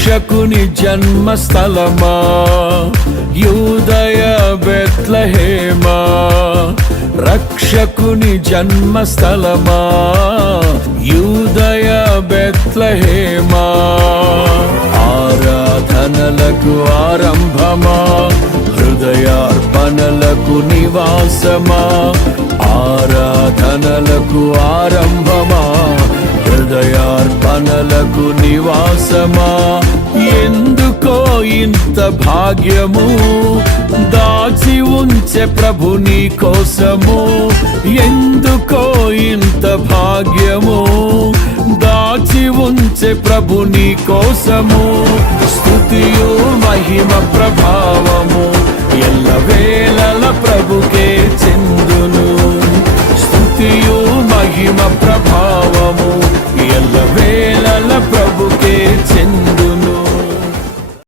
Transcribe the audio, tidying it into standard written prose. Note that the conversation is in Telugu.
రక్షకుని జన్మస్థలమా యూదయ బెత్లెహేమా, రక్షకుని జన్మస్థలమా యూదయ బెత్లెహేమా, ఆరాధనలకు ఆరంభమా హృదయార్పణలకు నివాసమా, ఆరాధనలకు ఆరంభమా హృదయార్పణలకు నివాసమా, ఎందుకో ఇంత భాగ్యము దాచి ఉంచే ప్రభు నీ కోసము, ఎందుకో ఇంత భాగ్యము దాచి ఉంచే ప్రభు నీ కోసము, స్తుతియు మహిమ ప్రభావము ఎల్లవేళల ప్రభుకే చెందును, స్తుతియు మహిమ ప్రభావము ఎల్లవేళల ప్రభుకే